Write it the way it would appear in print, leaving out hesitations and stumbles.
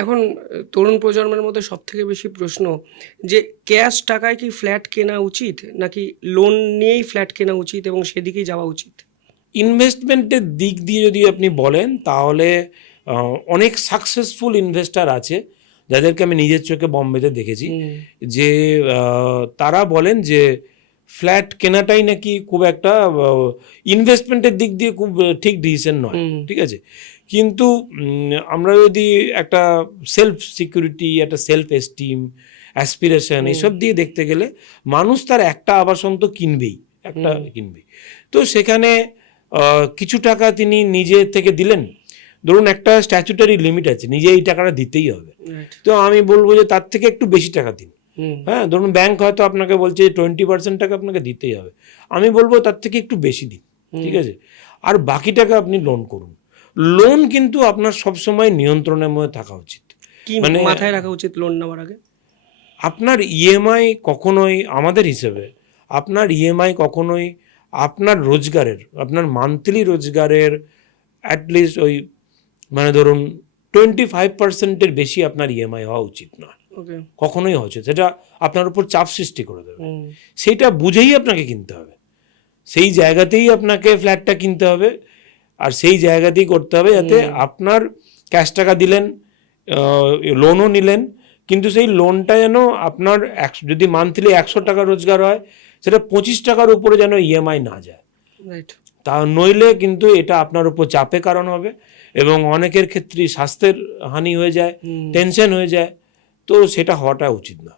এখন তরুণ প্রজন্মের মধ্যে সবথেকে বেশি প্রশ্ন যে ক্যাশ টাকায় কি ফ্ল্যাট কেনা উচিত নাকি লোন নিয়েই ফ্ল্যাট কেনা উচিত এবং সেদিকেই যাওয়া উচিত? ইনভেস্টমেন্টের দিক দিয়ে যদি আপনি বলেন তাহলে অনেক সাকসেসফুল ইনভেস্টার আছে যাদেরকে আমি নিজের চোখে বম্বেতে দেখেছি, যে তারা বলেন যে ফ্ল্যাট কেনাটাই নাকি খুব একটা ইনভেস্টমেন্টের দিক দিয়ে খুব ঠিক ডিসিশন নয়। ঠিক আছে, কিন্তু আমরা যদি একটা সেলফ সিকিউরিটি, একটা সেলফ এস্টিম, অ্যাসপিরেশন এসব দিয়ে দেখতে গেলে মানুষ তার একটা আবাসন তো কিনবেই, একটা কিনবেই। তো সেখানে কিছু টাকা তিনি নিজে থেকে দিলেন, ধরুন একটা স্ট্যাচুটারি লিমিট আছে, নিজে এই টাকাটা দিতেই হবে। তো আমি বলবো যে তার থেকে একটু বেশি টাকা দিন। হ্যাঁ, ধরুন ব্যাংক হয়তো আপনাকে বলছে 20% টাকা আপনাকে দিতেই হবে, আমি বলবো তার থেকে একটু বেশি দিন। ঠিক আছে, আর বাকি টাকা আপনি লোন করুন। লোন কিন্তু আপনার সবসময় নিয়ন্ত্রণের মধ্যে থাকা উচিত। কি মাথায় রাখা উচিত লোন নেওয়ার আগে? আপনার ইএমআই কখনোই, আমাদের হিসেবে আপনার ইএমআই কখনোই আপনার রোজগারের, আপনার মান্থলি রোজগারের অ্যাটলিস্ট ওই মানে ধরুন 25%-এর বেশি আপনার ইএমআই হওয়া উচিত নয়, কখনোই হচ্ছে। সেটা আপনার উপর চাপ সৃষ্টি করে দেবে। সেইটা বুঝেই আপনাকে কিনতে হবে, সেই জায়গাতেই আপনাকে ফ্ল্যাটটা কিনতে হবে, আর সেই জায়গাতেই করতে হবে যাতে আপনার ক্যাশ টাকা দিলেন, লোনও নিলেন, কিন্তু সেই লোনটা যেন আপনার যদি মান্থলি 100 টাকা রোজগার হয় সেটা 25 টাকার উপরে যেন ইএমআই না যায়। তা নইলে কিন্তু এটা আপনার উপর চাপে কারণ হবে, এবং অনেকের ক্ষেত্রেই স্বাস্থ্যের হানি হয়ে যায়, টেনশন হয়ে যায়। তো সেটা হওয়াটা উচিত না।